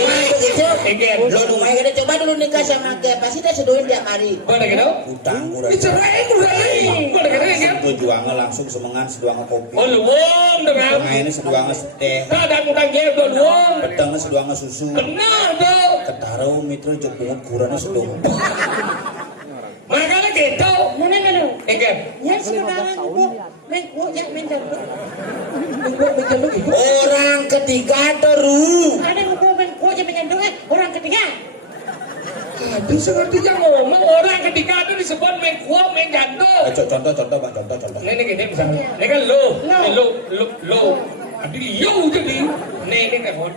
Egen. Lo lumayan kita coba dulu nikah sama dia, pasti dia sedoin tiap hari. Kau udah gitu? Utang kurang. Dicerai kurai. Kau udah gitu Egen? Tujuannya langsung semangat seduangan kopi. Oh luwung dengan. Pengainnya seduangan teh. Kadang udang Ge udah luwung. Pedangnya seduangan susu. Benar tuh. Ketaro mitra jok pungut kurangnya sedong. Makanya gitu. Mana. Egen. Ya sekarang gua ya main dulu. Orang ketiga terus. Ada gua aja main dulu orang ketiga. Aduh, sepertinya ngomong orang ketika itu disebut main kuah, main jantung. Contoh Pak, contoh. Ini gini misalnya, ini kan lo. Aduh, yo jadi, ini kan kon,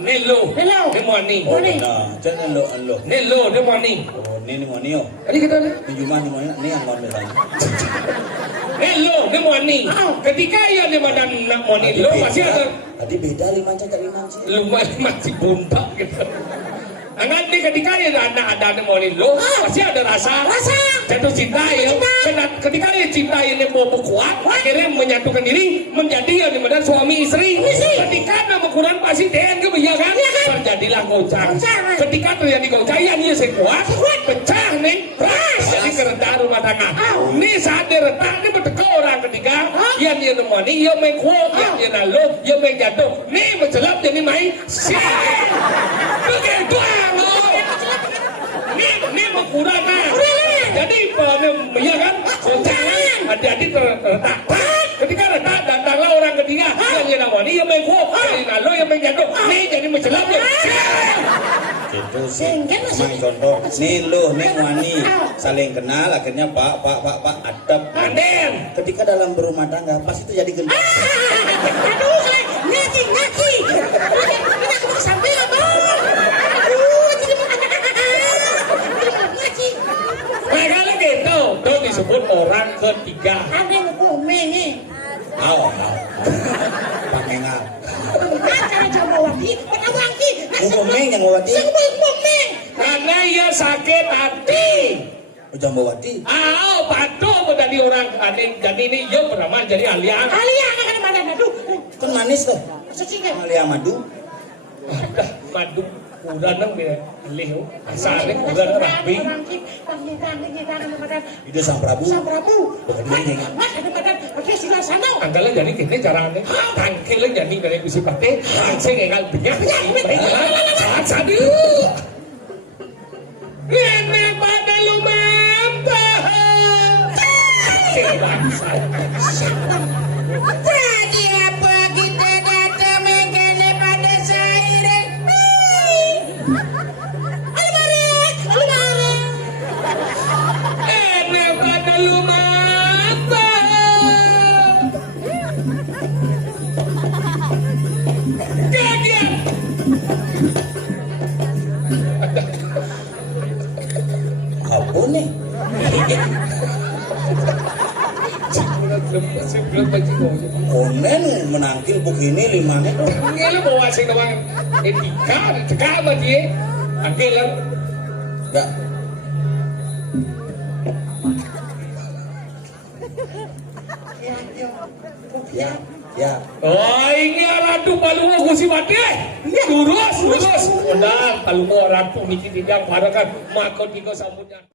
ini lo, ini mau nih, Nah, jangan lo. ini lo, ini mau nih. Oh, ini mau nio. Tadi kita nih, Di rumah ini mau ini yang mau misalnya. ini lo, ini mau nih. Ketika ya di mana nak mau nih, lo masih ada, Tadi beda 5 cak 5 sih. lumayan masih buntak gitu. Angan nih ketika ya ada mau nih lo, pasti ada rasa jatuh cinta ya. Ketika dia cinta ini mau kuat, akhirnya menyatukan diri menjadi yang dimana suami istri. Ketika nama Quran pasti DN ya kan? Terjadilah goncang. Ketika terjadi goncang, yang dia sekuat, pecah nih, jadi keretaan rumah tangga. Ini saat dia retak, ini berteka orang ketiga, yang dia nemani, yang main kuat, yang dia nalo, yang main jatuh. Nih mencelap jadi main siap. Begitu ini kurang kan? Jadi ya kan? Jangan hati-hati terletak. Ketika retak datanglah orang ketiga yang dia namanya yang main kuat, lalu yang main jatuh. Nih jadi mencelap ya. Gitu sih. Mang contoh. Nih lo, nih wani saling kenal akhirnya Pak adab. Anden. Ketika dalam berumah tangga pasti terjadi gendut. Aduh, ngaki. Kita mau sampai apa? Makanya gitu, itu disebut orang ketiga. Ada yang komen nih. Au. Pangengal. Cara Jambawati, Petawangki. Ngomong yang ngawati. Ngomong. Karena ia sakit hati. Jambawati. Patuh menjadi orang aneh. Jadi ini ia bernama jadi alian. Kalian akan mana aduh. Kan manis tuh. Sesingkat. Alia madu. Madu kurang nang be leh asale kurang rapi Itu Sang Prabu. Mas ada badan pakai sila sana. anggala jadi kene carane tangkel jadi dari bisi pate sing engal banyak saat sadu ini pada lumampa Jadi apa kita datang mengenai pada sairan? ini pada lumampa kaget Apa nih? sebelum baju Konen menangkil begini 5 nih. ngelu bawa sing doang etika cekak sama dia angkelan Enggak. Ya. oh ini ratu palungo kusi mati lurus udah palungo ratu mikir tidak parakan makot tiga sambutnya